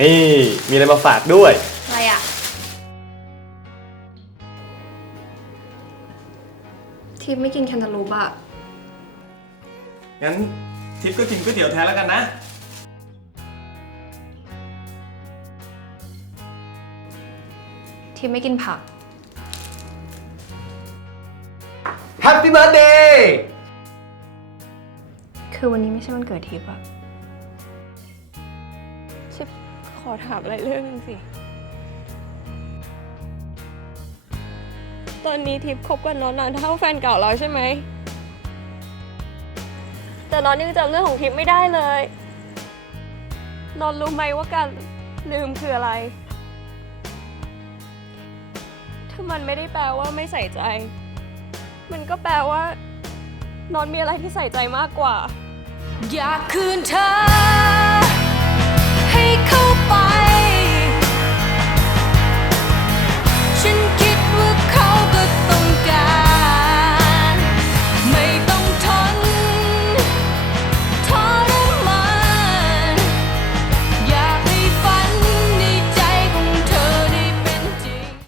นี่ มีอะไรมาฝากด้วย อะไรอะ ทิพย์ไม่กินแคนตาลูปอะงั้นทิปก็กินก๋วยเตี๋ยวแทนแล้วกันนะ ทิพย์ไม่กินผัก Happy birthday คือวันนี้ไม่ใช่วันเกิดทิพย์อะชิป ขอถามอะไรเรื่องนึงสิ ตอนนี้ทิพย์คบกับน้องนานเท่าแฟนเก่าเราใช่ไหม แต่น้องยังจำเรื่องของทิพย์ไม่ได้เลยนอนรู้ไหมว่าการลืมคืออะไร ถ้ามันไม่ได้แปลว่าไม่ใส่ใจ มันก็แปลว่านอนมีอะไรที่ใส่ใจมากกว่า อยากคืนเธอ